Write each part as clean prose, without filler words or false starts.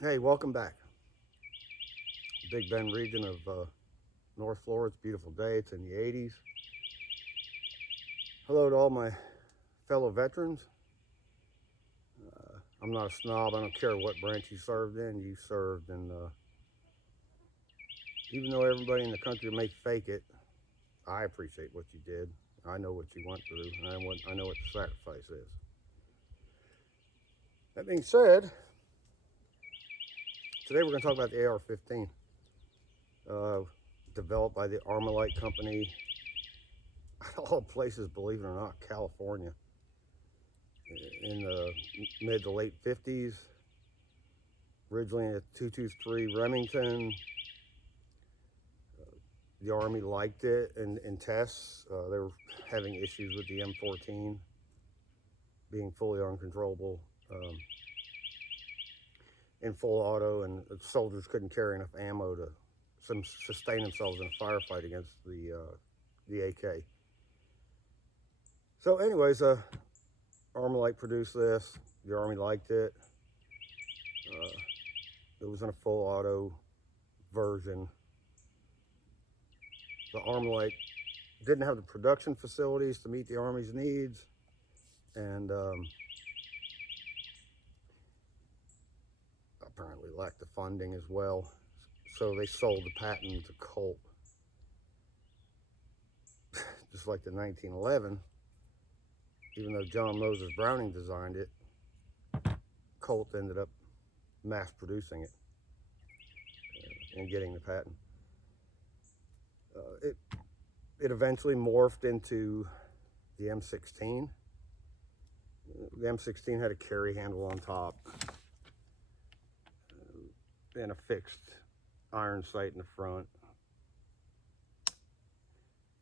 Hey, welcome back. Big Bend region of North Florida. It's a beautiful day. It's in the 80s. Hello to all my fellow veterans. I'm not a snob. I don't care what branch you served in. You served, and even though everybody in the country may fake it, I appreciate what you did. I know what you went through, and I know what the sacrifice is. That being said, today we're going to talk about the AR-15, uh, developed by the Armalite Company, at all places, believe it or not, California, in the mid to late 50s. Originally at 223 Remington. The Army liked it in tests. They were having issues with the M14 being fully uncontrollable in full auto, and the soldiers couldn't carry enough ammo to sustain themselves in a firefight against the AK. So, anyways, Armalite produced this. The Army liked it. It was in a full auto version. The Armalite didn't have the production facilities to meet the Army's needs, and apparently lacked the funding as well. So they sold the patent to Colt. Just like the 1911, even though John Moses Browning designed it, Colt ended up mass producing it and getting the patent. It eventually morphed into the M16. The M16 had a carry handle on top and a fixed iron sight in the front,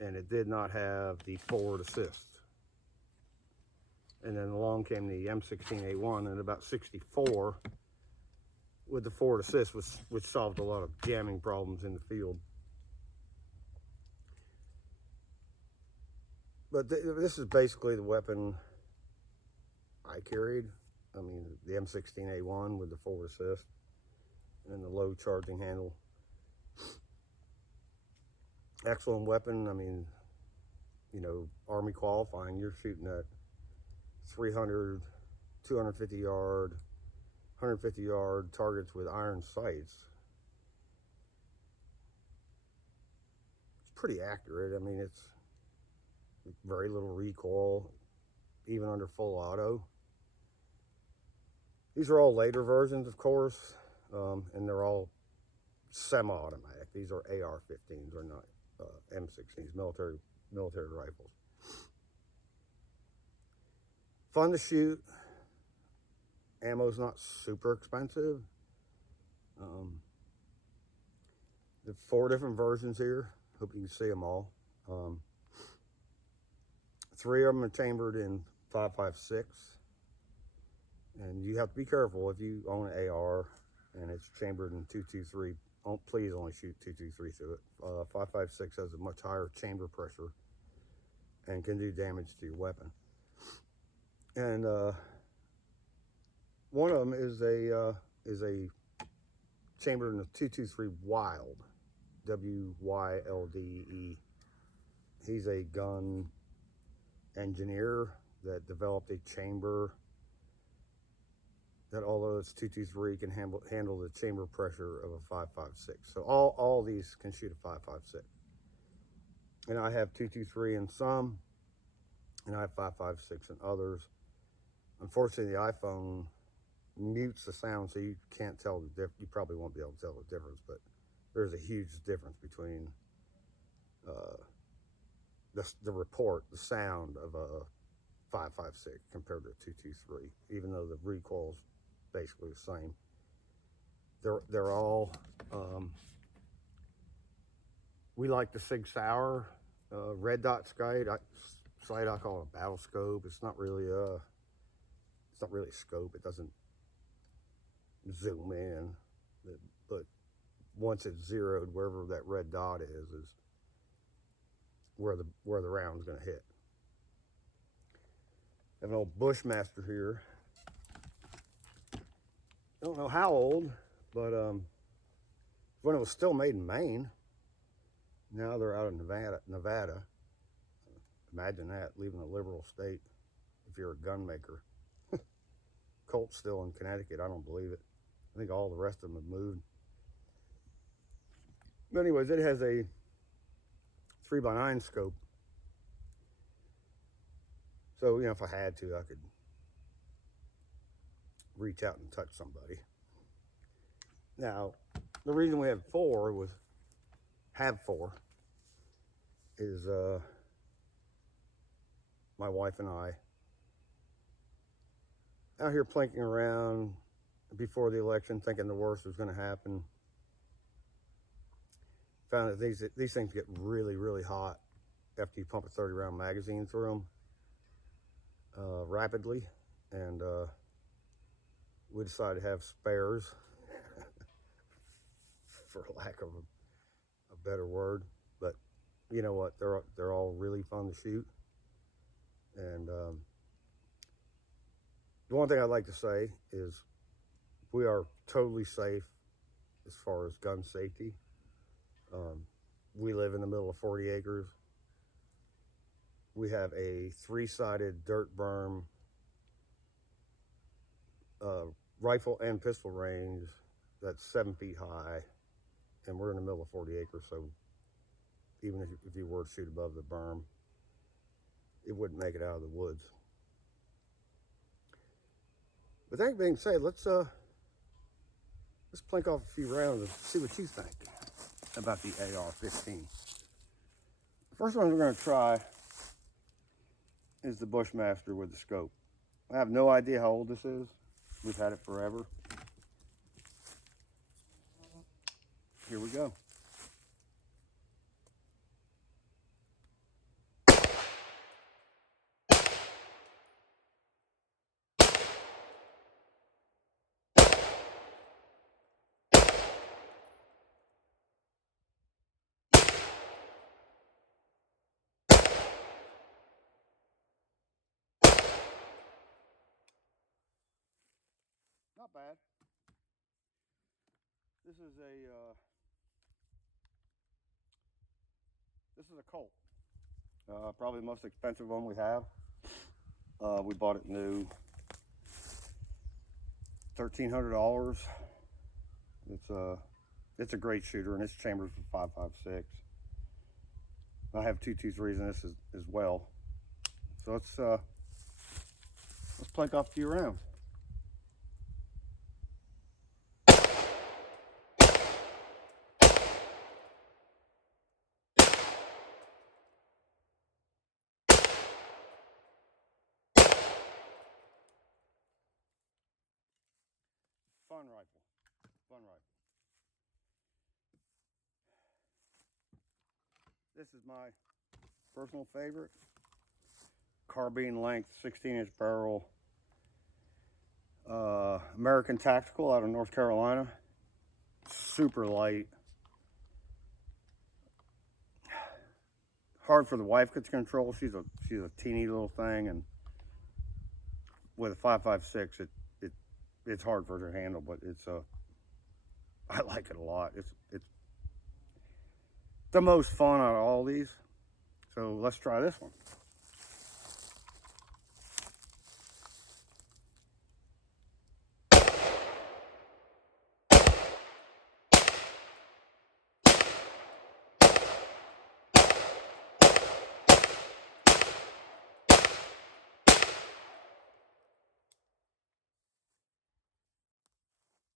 and it did not have the forward assist. And then along came the M16A1 in about 64 with the forward assist, which solved a lot of jamming problems in the field. But this is basically the weapon I carried. I mean, the M16A1 with the forward assist and the low charging handle. Excellent weapon. I mean, Army qualifying, you're shooting at 300, 250 yard, 150 yard targets with iron sights. It's pretty accurate. I mean, it's very little recoil, even under full auto. These are all later versions, of course, and they're all semi-automatic. These are AR-15s, or not M16s, military rifles. Fun to shoot. Ammo's not super expensive. There's 4 different versions here. Hope you can see them all. 3 of them are chambered in 5.56, and you have to be careful if you own an AR and it's chambered in 223. Please only shoot 223 through it. 5.56 has a much higher chamber pressure and can do damage to your weapon. And one of them is a chambered in a 223 Wild, WYLDE. He's a gun engineer that developed a chamber that, although it's 223, can handle the chamber pressure of a 5.56. So all these can shoot a 5.56. And I have 223 in some, and I have 5.56 in others. Unfortunately, the iPhone mutes the sound, so you can't tell the difference. You probably won't be able to tell the difference, but there's a huge difference between the report, the sound of a 5.56 compared to a 223, even though the recoil is basically the same. They're all, we like the Sig Sauer red dot sight. I call it a battle scope. It's not really a scope. It doesn't zoom in, but once it's zeroed, wherever that red dot is where the round's going to hit. I have an old Bushmaster here. I don't know how old. But when it was still made in Maine, now they're out of Nevada. Imagine that, leaving a liberal state if you're a gun maker. Colt's still in Connecticut. I don't believe it. I think all the rest of them have moved. But anyways, it has a 3x9 scope. So, if I had to, I could reach out and touch somebody. Now, the reason we have four is my wife and I out here plinking around before the election, thinking the worst was going to happen. Found that these things get really, really hot after you pump a 30-round magazine through them rapidly, and we decided to have spares, for lack of a better word. But you know what? They're all really fun to shoot, and the one thing I'd like to say is we are totally safe as far as gun safety. We live in the middle of 40 acres. We have a 3-sided dirt berm, rifle and pistol range that's 7 feet high, and we're in the middle of 40 acres, so even if you were to shoot above the berm, it wouldn't make it out of the woods. With that being said, let's plink off a few rounds and see what you think about the AR-15. The first one we're going to try is the Bushmaster with the scope. I have no idea how old this is. We've had it forever. Here we go. Not bad. This is a Colt. Probably the most expensive one we have. We bought it new, $1,300. It's a great shooter, and it's chambered for 5.56. I have 223s in this as well. So let's plink off a few rounds. Fun rifle. This is my personal favorite. Carbine length, 16-inch barrel. American Tactical out of North Carolina. Super light. Hard for the wife to control. She's a teeny little thing, and with a 5.56, it's hard for her to handle, but I like it a lot. It's the most fun out of all these. So let's try this one.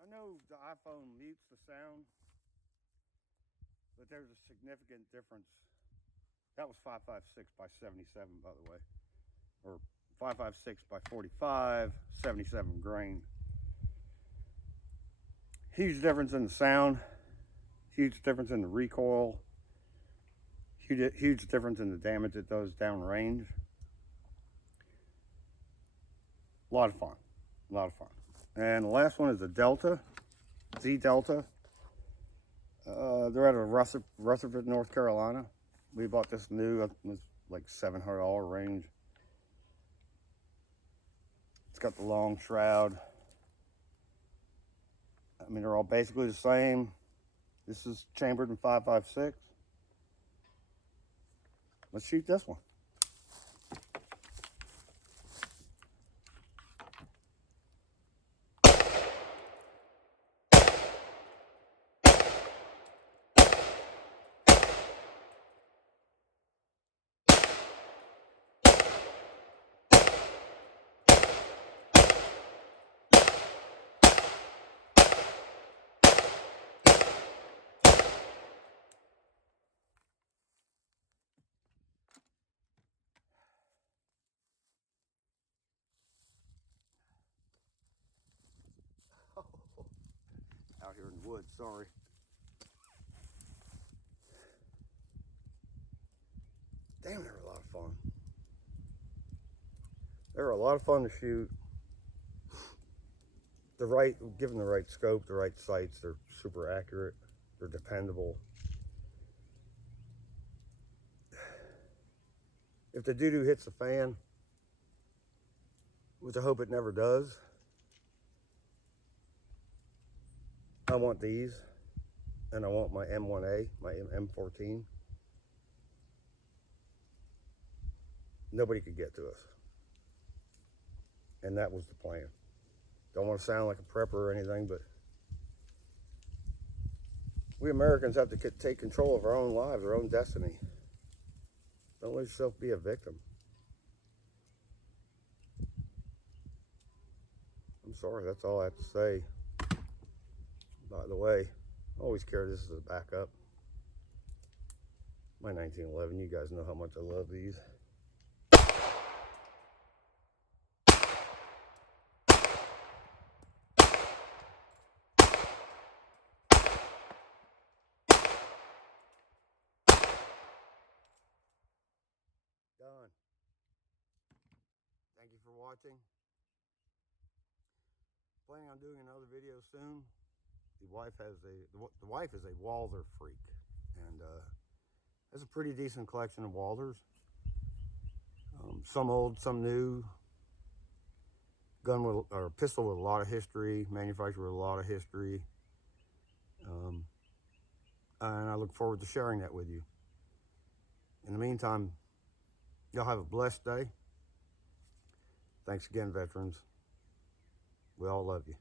I know the iPhone mutes the sound, but there's a significant difference. That was 5.56 by 77, by the way, or 5.56 by 45, 77 grain. Huge difference in the sound, huge difference in the recoil, huge difference in the damage it does downrange. A lot of fun. And the last one is a Delta, Z Delta. They're out of Rutherford, North Carolina. We bought this new. It was like $700 range. It's got the long shroud. I mean, they're all basically the same. This is chambered in 5.56. Let's shoot this one. Out here in the woods, sorry. Damn, they were a lot of fun. They were a lot of fun to shoot. Given the right scope, the right sights, they're super accurate. They're dependable. If the doo-doo hits the fan, which I hope it never does, I want these, and I want my M1A, my M14. Nobody could get to us. And that was the plan. Don't want to sound like a prepper or anything, but we Americans have to take control of our own lives, our own destiny. Don't let yourself be a victim. I'm sorry, that's all I have to say. By the way, I always carry this as a backup. My 1911, you guys know how much I love these. Done. Thank you for watching. Planning on doing another video soon. The wife is a Walther freak, and has a pretty decent collection of Walthers. Some old, some new. Pistol with a lot of history, manufactured with a lot of history. And I look forward to sharing that with you. In the meantime, y'all have a blessed day. Thanks again, veterans. We all love you.